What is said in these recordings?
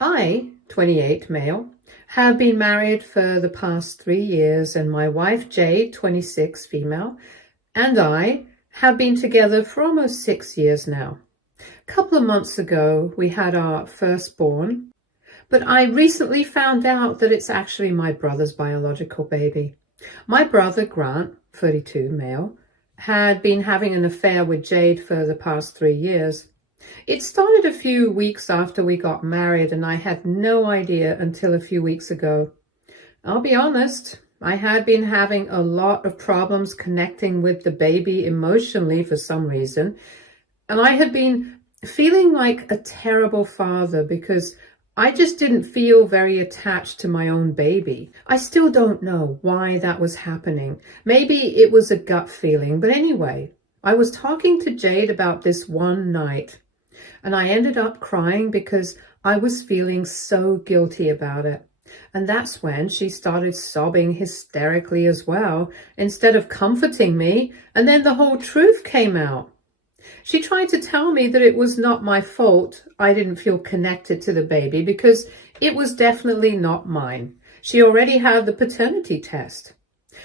I, 28 male, have been married for the past 3 years, and my wife Jade, 26 female, and I have been together for almost 6 years now. A couple of months ago, we had our firstborn, but I recently found out that it's actually my brother's biological baby. My brother, Grant, 32 male, had been having an affair with Jade for the past 3 years. It started a few weeks after we got married, and I had no idea until a few weeks ago. I'll be honest, I had been having a lot of problems connecting with the baby emotionally for some reason, and I had been feeling like a terrible father because I just didn't feel very attached to my own baby. I still don't know why that was happening. Maybe it was a gut feeling, but anyway, I was talking to Jade about this one night, and I ended up crying because I was feeling so guilty about it. And that's when she started sobbing hysterically as well, instead of comforting me, and then the whole truth came out. She tried to tell me that it was not my fault I didn't feel connected to the baby because it was definitely not mine. She already had the paternity test.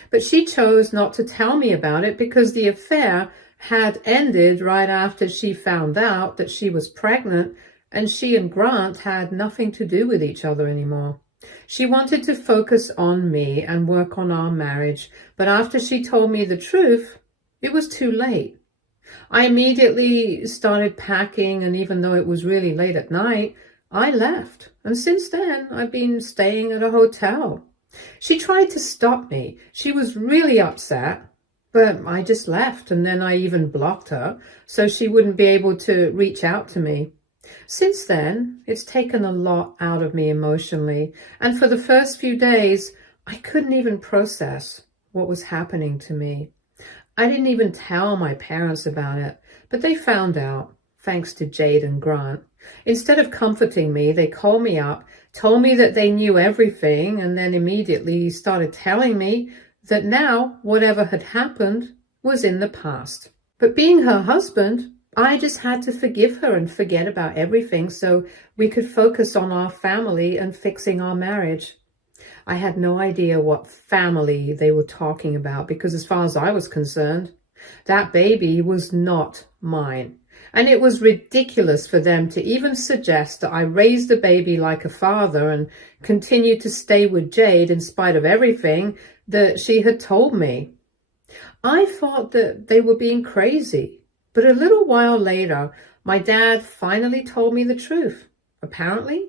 But she chose not to tell me about it because the affair had ended right after she found out that she was pregnant, and she and Grant had nothing to do with each other anymore. She wanted to focus on me and work on our marriage, but after she told me the truth, it was too late. I immediately started packing, and even though it was really late at night, I left. And since then, I've been staying at a hotel. She tried to stop me. She was really upset, but I just left, and then I even blocked her so she wouldn't be able to reach out to me. Since then, it's taken a lot out of me emotionally, and for the first few days, I couldn't even process what was happening to me. I didn't even tell my parents about it, but they found out, thanks to Jade and Grant. Instead of comforting me, they called me up, told me that they knew everything, and then immediately started telling me that now whatever had happened was in the past. But being her husband, I just had to forgive her and forget about everything so we could focus on our family and fixing our marriage. I had no idea what family they were talking about because as far as I was concerned, that baby was not mine. And it was ridiculous for them to even suggest that I raise the baby like a father and continue to stay with Jade in spite of everything that she had told me. I thought that they were being crazy. But a little while later, my dad finally told me the truth. Apparently,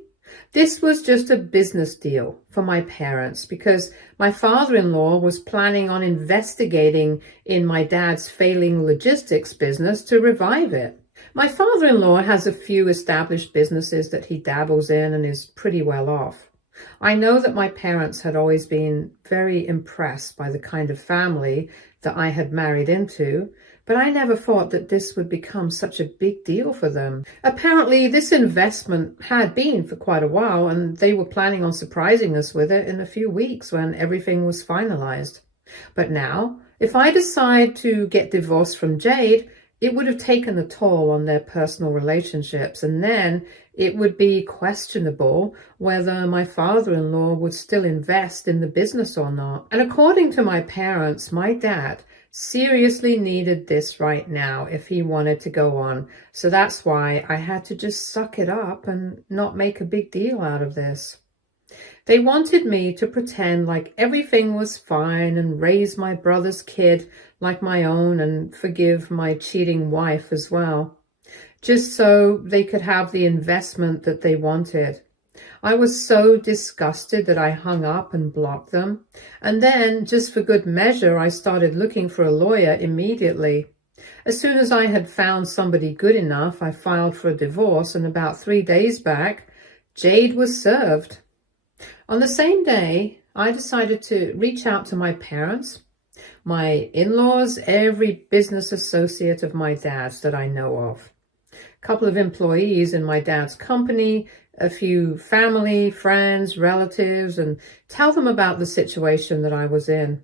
this was just a business deal for my parents because my father-in-law was planning on investigating in my dad's failing logistics business to revive it. My father-in-law has a few established businesses that he dabbles in and is pretty well off. I know that my parents had always been very impressed by the kind of family that I had married into, but I never thought that this would become such a big deal for them. Apparently, this investment had been for quite a while, and they were planning on surprising us with it in a few weeks when everything was finalized. But now, if I decide to get divorced from Jade, it would have taken a toll on their personal relationships, and then it would be questionable whether my father-in-law would still invest in the business or not. And according to my parents, my dad seriously needed this right now if he wanted to go on. So that's why I had to just suck it up and not make a big deal out of this. They wanted me to pretend like everything was fine and raise my brother's kid like my own and forgive my cheating wife as well, just so they could have the investment that they wanted. I was so disgusted that I hung up and blocked them. And then, just for good measure, I started looking for a lawyer immediately. As soon as I had found somebody good enough, I filed for a divorce, and about 3 days back, Jade was served. On the same day, I decided to reach out to my parents, my in-laws, every business associate of my dad's that I know of, a couple of employees in my dad's company, a few family, friends, relatives, and tell them about the situation that I was in.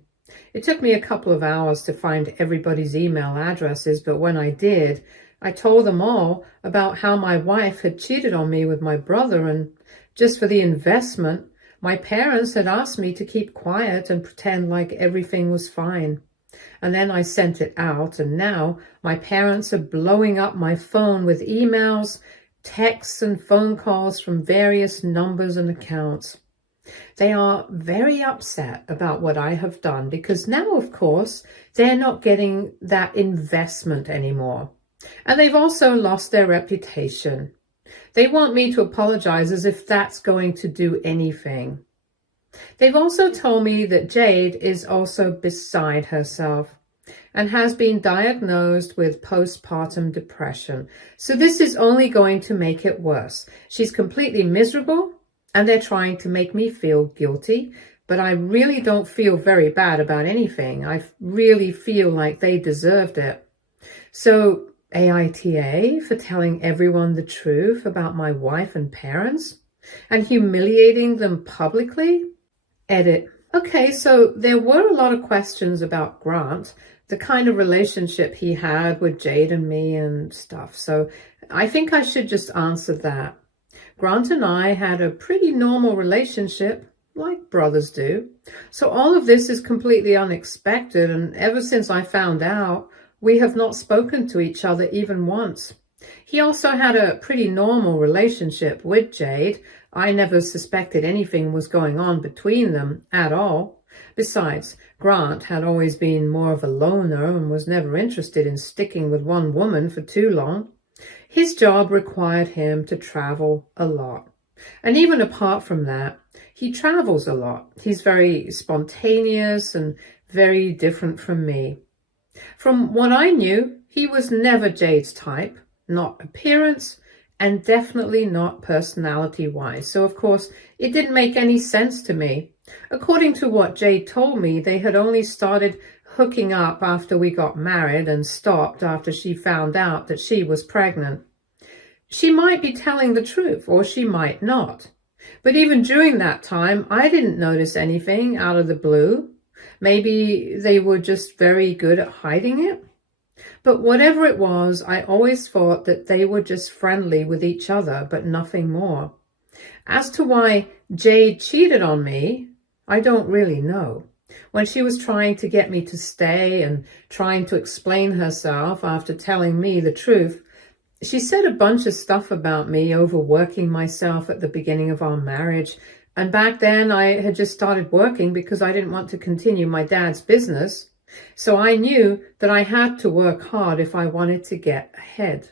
It took me a couple of hours to find everybody's email addresses, but when I did, I told them all about how my wife had cheated on me with my brother, and just for the investment, my parents had asked me to keep quiet and pretend like everything was fine. And then I sent it out, and now my parents are blowing up my phone with emails, texts, and phone calls from various numbers and accounts. They are very upset about what I have done because now, of course, they're not getting that investment anymore. And they've also lost their reputation. They want me to apologize as if that's going to do anything. They've also told me that Jade is also beside herself and has been diagnosed with postpartum depression. So this is only going to make it worse. She's completely miserable, and they're trying to make me feel guilty, but I really don't feel very bad about anything. I really feel like they deserved it. So AITA for telling everyone the truth about my wife and parents and humiliating them publicly? Edit. Okay, so there were a lot of questions about Grant, the kind of relationship he had with Jade and me and stuff. So I think I should just answer that. Grant and I had a pretty normal relationship, like brothers do. So all of this is completely unexpected, and ever since I found out, we have not spoken to each other even once. He also had a pretty normal relationship with Jade. I never suspected anything was going on between them at all. Besides, Grant had always been more of a loner and was never interested in sticking with one woman for too long. His job required him to travel a lot. And even apart from that, he travels a lot. He's very spontaneous and very different from me. From what I knew, he was never Jade's type, not appearance, and definitely not personality-wise. So, of course, it didn't make any sense to me. According to what Jade told me, they had only started hooking up after we got married and stopped after she found out that she was pregnant. She might be telling the truth, or she might not. But even during that time, I didn't notice anything out of the blue. Maybe they were just very good at hiding it. But whatever it was, I always thought that they were just friendly with each other, but nothing more. As to why Jade cheated on me, I don't really know. When she was trying to get me to stay and trying to explain herself after telling me the truth, she said a bunch of stuff about me overworking myself at the beginning of our marriage. And back then I had just started working because I didn't want to continue my dad's business. So I knew that I had to work hard if I wanted to get ahead.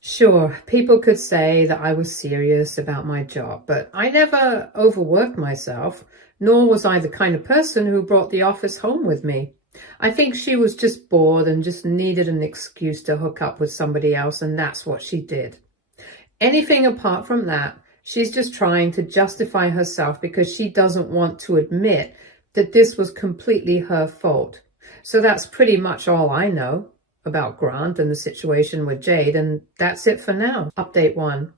Sure, people could say that I was serious about my job, but I never overworked myself, nor was I the kind of person who brought the office home with me. I think she was just bored and just needed an excuse to hook up with somebody else, and that's what she did. Anything apart from that, she's just trying to justify herself because she doesn't want to admit that this was completely her fault. So that's pretty much all I know about Grant and the situation with Jade, and that's it for now. Update 1.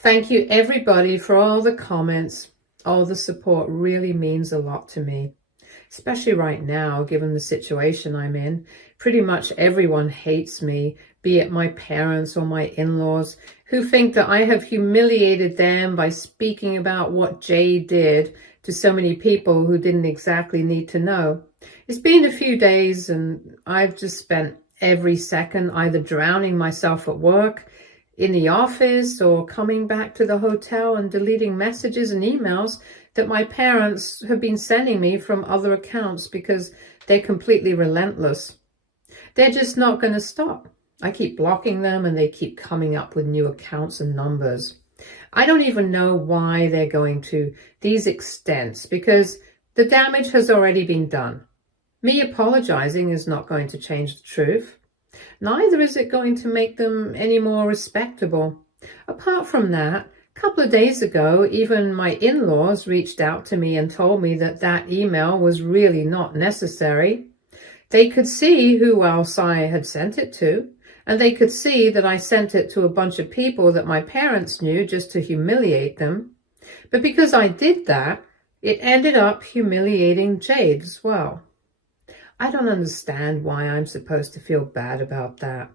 Thank you everybody for all the comments. All the support really means a lot to me, especially right now, given the situation I'm in. Pretty much everyone hates me, be it my parents or my in-laws, who think that I have humiliated them by speaking about what Jade did to so many people who didn't exactly need to know. It's been a few days and I've just spent every second either drowning myself at work, in the office, or coming back to the hotel and deleting messages and emails that my parents have been sending me from other accounts because they're completely relentless. They're just not going to stop. I keep blocking them and they keep coming up with new accounts and numbers. I don't even know why they're going to these extents because the damage has already been done. Me apologizing is not going to change the truth. Neither is it going to make them any more respectable. Apart from that, a couple of days ago, even my in-laws reached out to me and told me that that email was really not necessary. They could see who else I had sent it to, and they could see that I sent it to a bunch of people that my parents knew just to humiliate them. But because I did that, it ended up humiliating Jade as well. I don't understand why I'm supposed to feel bad about that.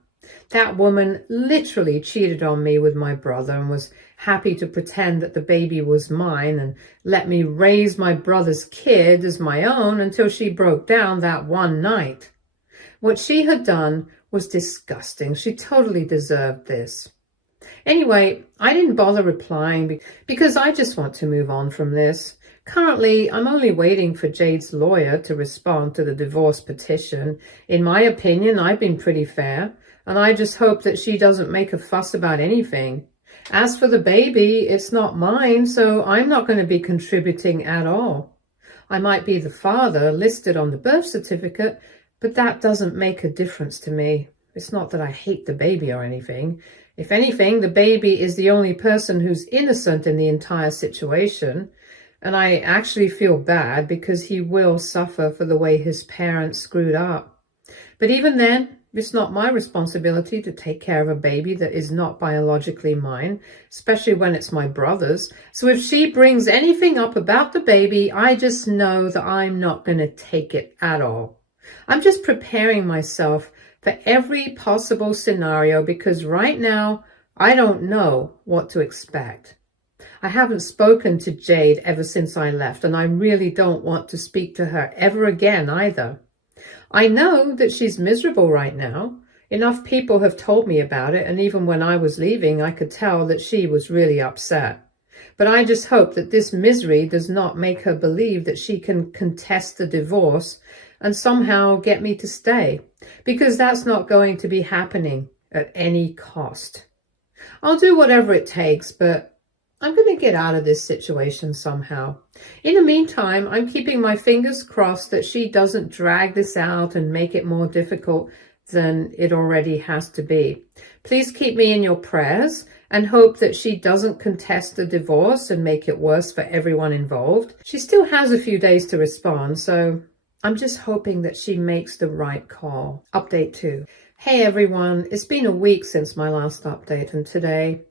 That woman literally cheated on me with my brother and was happy to pretend that the baby was mine and let me raise my brother's kid as my own until she broke down that one night. What she had done was disgusting. She totally deserved this. Anyway, I didn't bother replying because I just want to move on from this. Currently, I'm only waiting for Jade's lawyer to respond to the divorce petition. In my opinion, I've been pretty fair, and I just hope that she doesn't make a fuss about anything. As for the baby, it's not mine, so I'm not going to be contributing at all. I might be the father listed on the birth certificate, but that doesn't make a difference to me. It's not that I hate the baby or anything. If anything, the baby is the only person who's innocent in the entire situation. And I actually feel bad because he will suffer for the way his parents screwed up. But even then, it's not my responsibility to take care of a baby that is not biologically mine, especially when it's my brother's. So if she brings anything up about the baby, I just know that I'm not going to take it at all. I'm just preparing myself for every possible scenario because right now, I don't know what to expect. I haven't spoken to Jade ever since I left, and I really don't want to speak to her ever again either. I know that she's miserable right now. Enough people have told me about it, and even when I was leaving, I could tell that she was really upset. But I just hope that this misery does not make her believe that she can contest the divorce and somehow get me to stay, because that's not going to be happening at any cost. I'll do whatever it takes, but I'm going to get out of this situation somehow. In the meantime, I'm keeping my fingers crossed that she doesn't drag this out and make it more difficult than it already has to be. Please keep me in your prayers and hope that she doesn't contest the divorce and make it worse for everyone involved. She still has a few days to respond, so I'm just hoping that she makes the right call. Update 2. Hey everyone, it's been a week since my last update, and today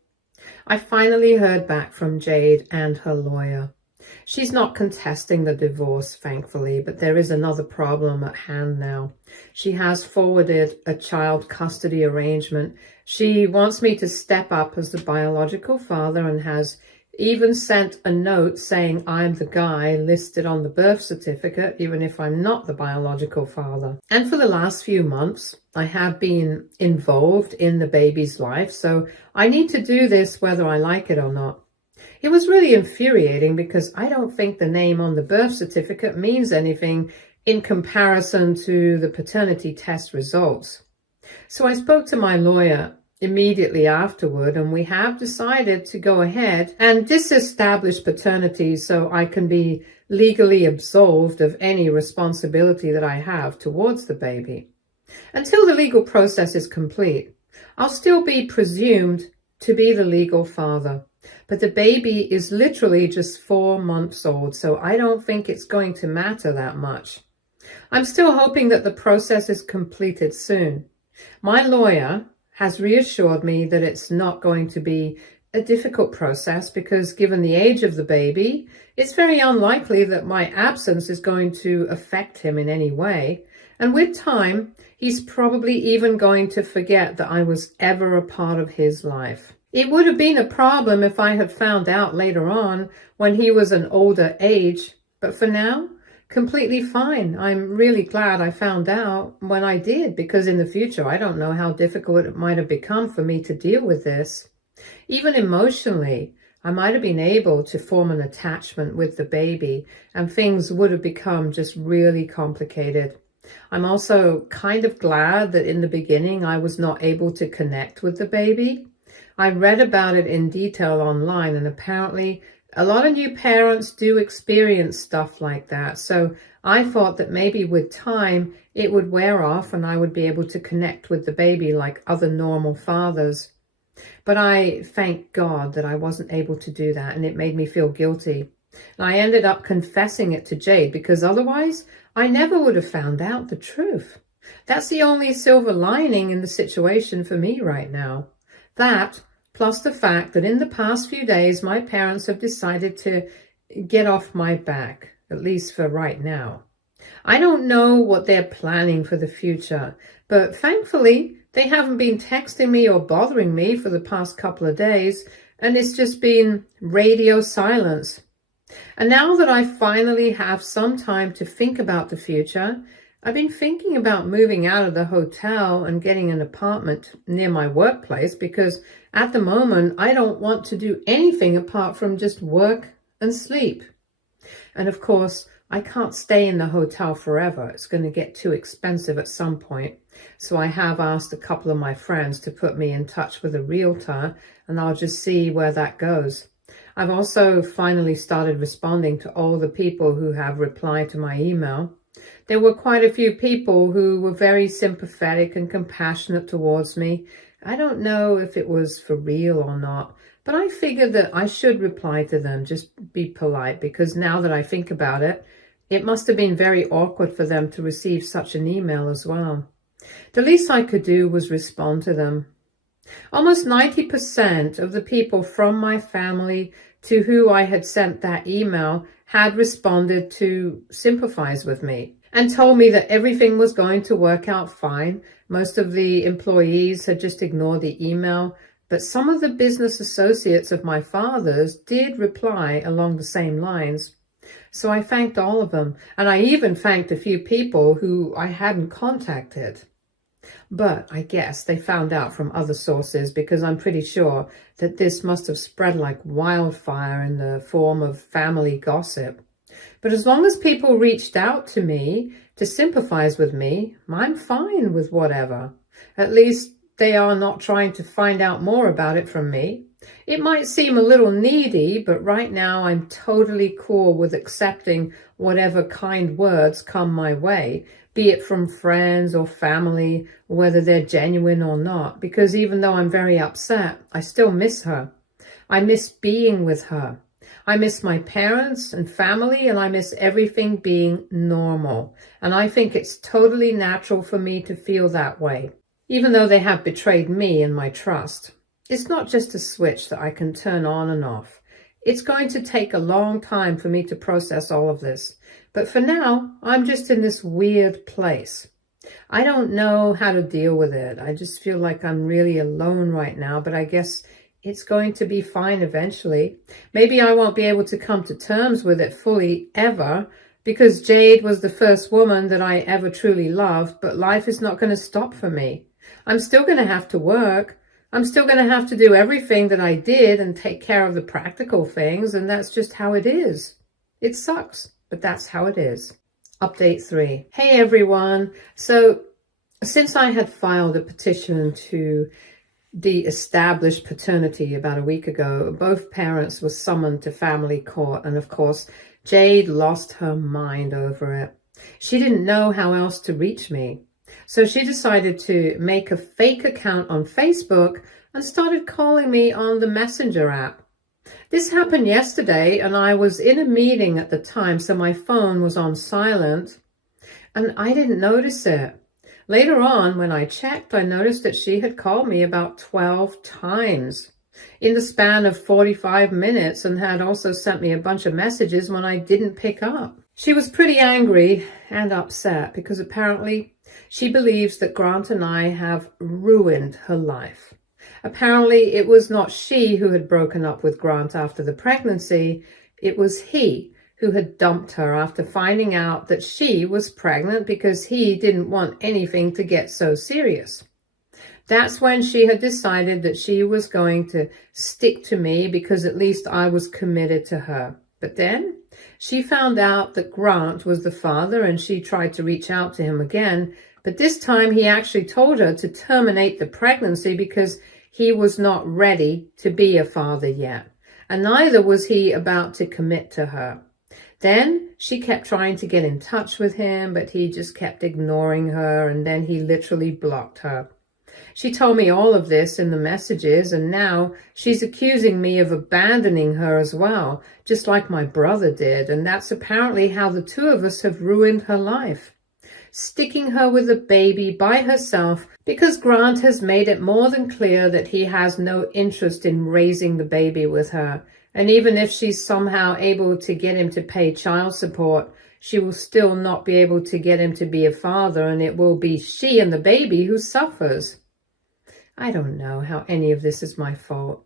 I finally heard back from Jade and her lawyer. She's not contesting the divorce, thankfully, but there is another problem at hand now. She has forwarded a child custody arrangement. She wants me to step up as the biological father and has even sent a note saying I'm the guy listed on the birth certificate, even if I'm not the biological father. And for the last few months, I have been involved in the baby's life, so I need to do this whether I like it or not. It was really infuriating because I don't think the name on the birth certificate means anything in comparison to the paternity test results. So I spoke to my lawyer immediately afterward, and we have decided to go ahead and disestablish paternity so I can be legally absolved of any responsibility that I have towards the baby. Until the legal process is complete, I'll still be presumed to be the legal father, but the baby is literally just 4 months old, so I don't think it's going to matter that much. I'm still hoping that the process is completed soon. My lawyer has reassured me that it's not going to be a difficult process because given the age of the baby, it's very unlikely that my absence is going to affect him in any way. And with time, he's probably even going to forget that I was ever a part of his life. It would have been a problem if I had found out later on when he was an older age, but for now, completely fine. I'm really glad I found out when I did, because in the future, I don't know how difficult it might have become for me to deal with this. Even emotionally, I might have been able to form an attachment with the baby, and things would have become just really complicated. I'm also kind of glad that in the beginning, I was not able to connect with the baby. I read about it in detail online, and apparently a lot of new parents do experience stuff like that, so I thought that maybe with time it would wear off and I would be able to connect with the baby like other normal fathers. But I thank God that I wasn't able to do that, and it made me feel guilty. And I ended up confessing it to Jade because otherwise I never would have found out the truth. That's the only silver lining in the situation for me right now. That, plus the fact that in the past few days, my parents have decided to get off my back, at least for right now. I don't know what they're planning for the future, but thankfully, They haven't been texting me or bothering me for the past couple of days, and it's just been radio silence. And now that I finally have some time to think about the future, I've been thinking about moving out of the hotel and getting an apartment near my workplace because at the moment I don't want to do anything apart from just work and sleep. And of course, I can't stay in the hotel forever. It's going to get too expensive at some point. So I have asked a couple of my friends to put me in touch with a realtor, and I'll just see where that goes. I've also finally started responding to all the people who have replied to my email. There were quite a few people who were very sympathetic and compassionate towards me. I don't know if it was for real or not, but I figured that I should reply to them, just be polite, because now that I think about it, it must have been very awkward for them to receive such an email as well. The least I could do was respond to them. Almost 90% of the people from my family to who I had sent that email had responded to sympathize with me and told me that everything was going to work out fine. Most of the employees had just ignored the email, but some of the business associates of my father's did reply along the same lines. So I thanked all of them, and I even thanked a few people who I hadn't contacted. But I guess they found out from other sources, because I'm pretty sure that this must have spread like wildfire in the form of family gossip. But as long as people reached out to me to sympathize with me, I'm fine with whatever. At least they are not trying to find out more about it from me. It might seem a little needy, but right now I'm totally cool with accepting whatever kind words come my way, be it from friends or family, whether they're genuine or not, because even though I'm very upset, I still miss her. I miss being with her. I miss my parents and family, and I miss everything being normal. And I think it's totally natural for me to feel that way, even though they have betrayed me and my trust. It's not just a switch that I can turn on and off. It's going to take a long time for me to process all of this. But for now, I'm just in this weird place. I don't know how to deal with it. I just feel like I'm really alone right now, but I guess it's going to be fine eventually. Maybe I won't be able to come to terms with it fully ever, because Jade was the first woman that I ever truly loved, but life is not going to stop for me. I'm still going to have to work. I'm still going to have to do everything that I did and take care of the practical things, and that's just how it is. It sucks, but that's how it is. Update 3. Hey everyone. So since I had filed a petition to de-establish paternity about a week ago, both parents were summoned to family court, and of course, Jade lost her mind over it. She didn't know how else to reach me. So she decided to make a fake account on Facebook and started calling me on the Messenger app. This happened yesterday, and I was in a meeting at the time, so my phone was on silent, and I didn't notice it. Later on, when I checked, I noticed that she had called me about 12 times in the span of 45 minutes and had also sent me a bunch of messages when I didn't pick up. She was pretty angry and upset because apparently she believes that Grant and I have ruined her life. Apparently it was not she who had broken up with Grant after the pregnancy. It was he who had dumped her after finding out that she was pregnant because he didn't want anything to get so serious. That's when she had decided that she was going to stick to me because at least I was committed to her. But then she found out that Grant was the father, and she tried to reach out to him again, but this time he actually told her to terminate the pregnancy because he was not ready to be a father yet, and neither was he about to commit to her. Then she kept trying to get in touch with him, but he just kept ignoring her, and then he literally blocked her. She told me all of this in the messages, and now she's accusing me of abandoning her as well, just like my brother did, and that's apparently how the two of us have ruined her life. Sticking her with a baby by herself because Grant has made it more than clear that he has no interest in raising the baby with her. And even if she's somehow able to get him to pay child support, she will still not be able to get him to be a father, and it will be she and the baby who suffers. I don't know how any of this is my fault.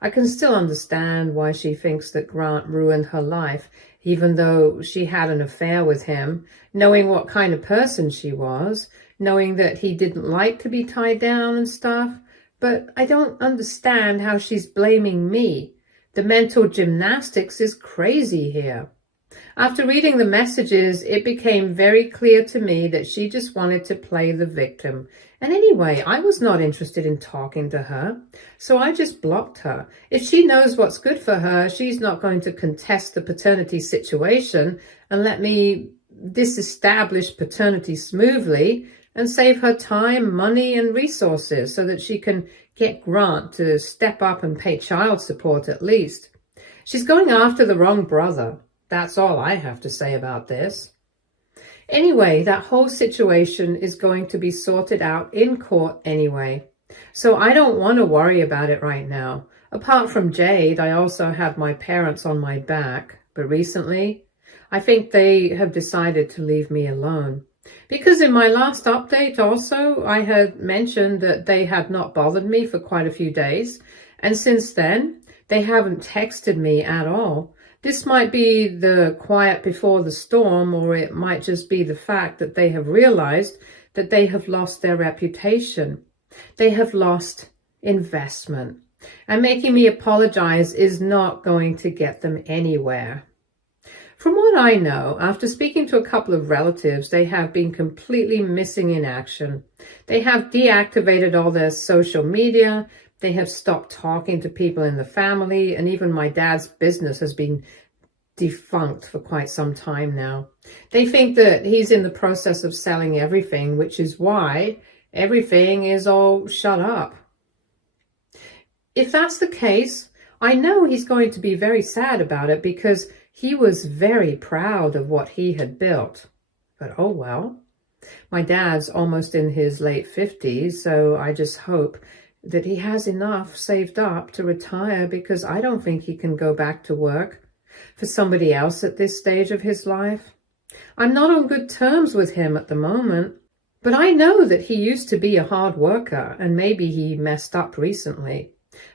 I can still understand why she thinks that Grant ruined her life, even though she had an affair with him, knowing what kind of person she was, knowing that he didn't like to be tied down and stuff. But I don't understand how she's blaming me. The mental gymnastics is crazy here. After reading the messages, it became very clear to me that she just wanted to play the victim. And anyway, I was not interested in talking to her, so I just blocked her. If she knows what's good for her, she's not going to contest the paternity situation and let me disestablish paternity smoothly and save her time, money, and resources so that she can get Grant to step up and pay child support at least. She's going after the wrong brother. That's all I have to say about this. Anyway, that whole situation is going to be sorted out in court anyway. So I don't want to worry about it right now. Apart from Jade, I also have my parents on my back. But recently, I think they have decided to leave me alone. Because in my last update also, I had mentioned that they had not bothered me for quite a few days. And since then, they haven't texted me at all. This might be the quiet before the storm, or it might just be the fact that they have realized that they have lost their reputation. They have lost investment. And making me apologize is not going to get them anywhere. From what I know, after speaking to a couple of relatives, they have been completely missing in action. They have deactivated all their social media. They have stopped talking to people in the family, and even my dad's business has been defunct for quite some time now. They think that he's in the process of selling everything, which is why everything is all shut up. If that's the case, I know he's going to be very sad about it because he was very proud of what he had built. But oh well. My dad's almost in his late 50s, so I just hope that he has enough saved up to retire, because I don't think he can go back to work for somebody else at this stage of his life. I'm not on good terms with him at the moment, but I know that he used to be a hard worker, and maybe he messed up recently.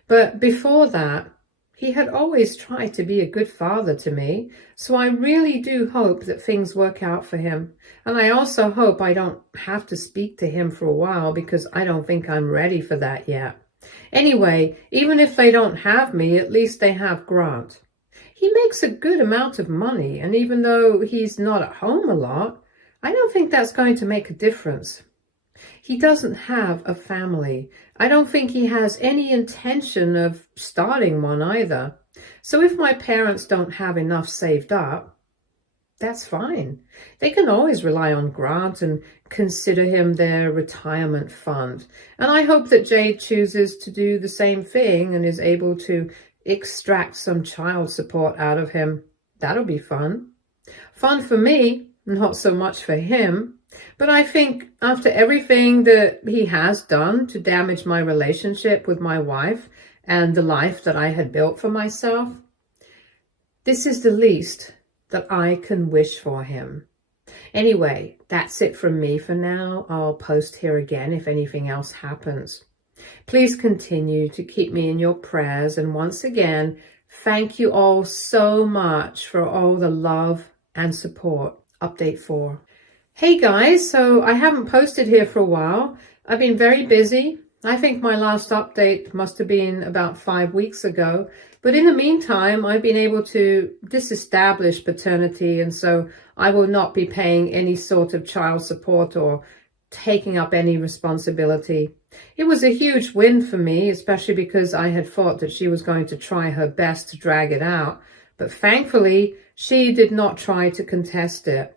But before that, he had always tried to be a good father to me, so I really do hope that things work out for him. And I also hope I don't have to speak to him for a while, because I don't think I'm ready for that yet. Anyway, even if they don't have me, at least they have Grant. He makes a good amount of money, and even though he's not at home a lot, I don't think that's going to make a difference. He doesn't have a family. I don't think he has any intention of starting one either. So if my parents don't have enough saved up, that's fine. They can always rely on Grant and consider him their retirement fund. And I hope that Jade chooses to do the same thing and is able to extract some child support out of him. That'll be fun. Fun for me, not so much for him. But I think after everything that he has done to damage my relationship with my wife and the life that I had built for myself, this is the least that I can wish for him. Anyway, that's it from me for now. I'll post here again if anything else happens. Please continue to keep me in your prayers. And once again, thank you all so much for all the love and support. Update 4. Hey guys, so I haven't posted here for a while. I've been very busy. I think my last update must have been about 5 weeks ago. But in the meantime, I've been able to disestablish paternity, and so I will not be paying any sort of child support or taking up any responsibility. It was a huge win for me, especially because I had thought that she was going to try her best to drag it out. But thankfully, she did not try to contest it.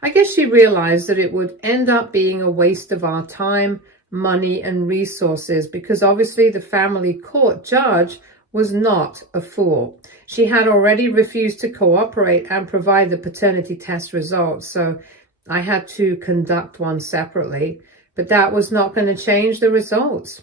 I guess she realized that it would end up being a waste of our time, money, and resources, because obviously the family court judge was not a fool. She had already refused to cooperate and provide the paternity test results, so I had to conduct one separately, but that was not going to change the results.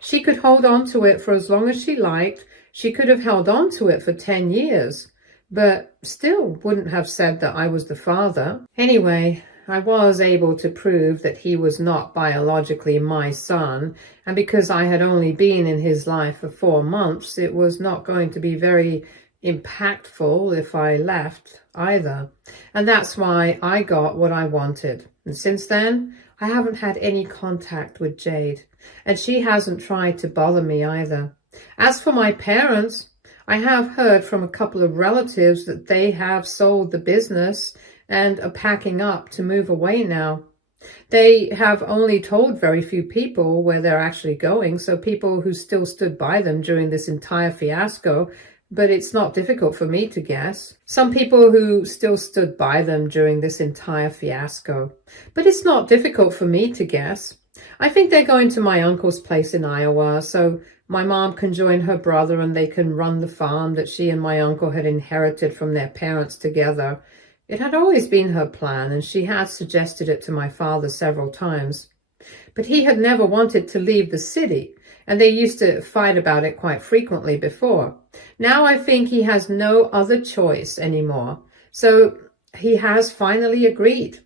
She could hold on to it for as long as she liked. She could have held on to it for 10 years. But still wouldn't have said that I was the father. Anyway, I was able to prove that he was not biologically my son, and because I had only been in his life for 4 months, it was not going to be very impactful if I left either. And that's why I got what I wanted. And since then, I haven't had any contact with Jade, and she hasn't tried to bother me either. As for my parents, I have heard from a couple of relatives that they have sold the business and are packing up to move away now. They have only told very few people where they're actually going, so people who still stood by them during this entire fiasco, but it's not difficult for me to guess. Some people who still stood by them during this entire fiasco, but it's not difficult for me to guess. I think they're going to my uncle's place in Iowa, so my mom can join her brother and they can run the farm that she and my uncle had inherited from their parents together. It had always been her plan, and she had suggested it to my father several times. But he had never wanted to leave the city, and they used to fight about it quite frequently before. Now I think he has no other choice anymore, so he has finally agreed.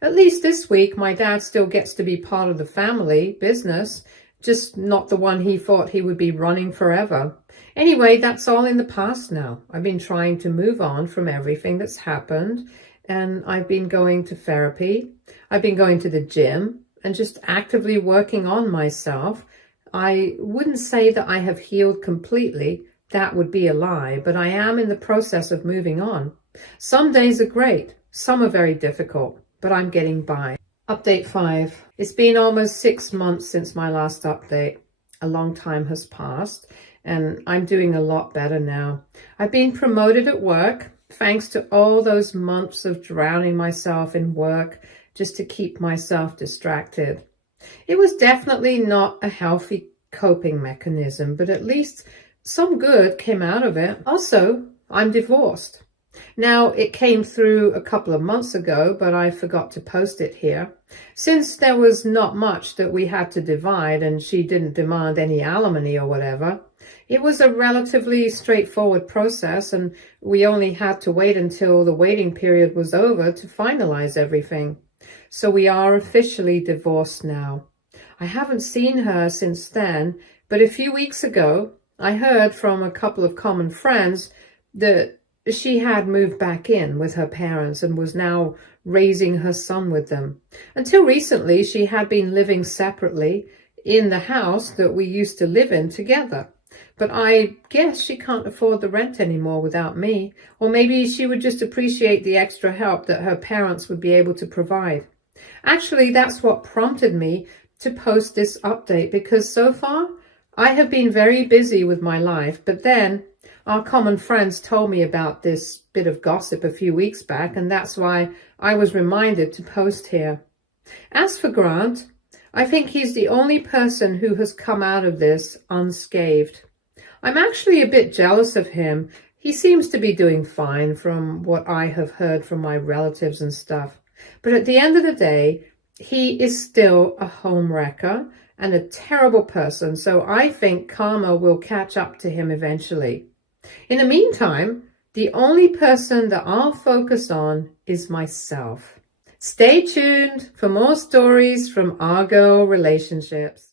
At least this week, my dad still gets to be part of the family business, just not the one he thought he would be running forever. Anyway, that's all in the past now. I've been trying to move on from everything that's happened, and I've been going to therapy. I've been going to the gym and just actively working on myself. I wouldn't say that I have healed completely. That would be a lie, but I am in the process of moving on. Some days are great. Some are very difficult, but I'm getting by. Update 5. It's been almost 6 months since my last update. A long time has passed, and I'm doing a lot better now. I've been promoted at work, thanks to all those months of drowning myself in work just to keep myself distracted. It was definitely not a healthy coping mechanism, but at least some good came out of it. Also, I'm divorced. Now, it came through a couple of months ago, but I forgot to post it here. Since there was not much that we had to divide and she didn't demand any alimony or whatever, it was a relatively straightforward process, and we only had to wait until the waiting period was over to finalize everything. So we are officially divorced now. I haven't seen her since then, but a few weeks ago, I heard from a couple of common friends that she had moved back in with her parents and was now raising her son with them. Until recently, she had been living separately in the house that we used to live in together. But I guess she can't afford the rent anymore without me. Or maybe she would just appreciate the extra help that her parents would be able to provide. Actually, that's what prompted me to post this update, because so far I have been very busy with my life, but then our common friends told me about this bit of gossip a few weeks back, and that's why I was reminded to post here. As for Grant, I think he's the only person who has come out of this unscathed. I'm actually a bit jealous of him. He seems to be doing fine from what I have heard from my relatives and stuff. But at the end of the day, he is still a homewrecker and a terrible person, so I think karma will catch up to him eventually. In the meantime, the only person that I'll focus on is myself. Stay tuned for more stories from our girl relationships.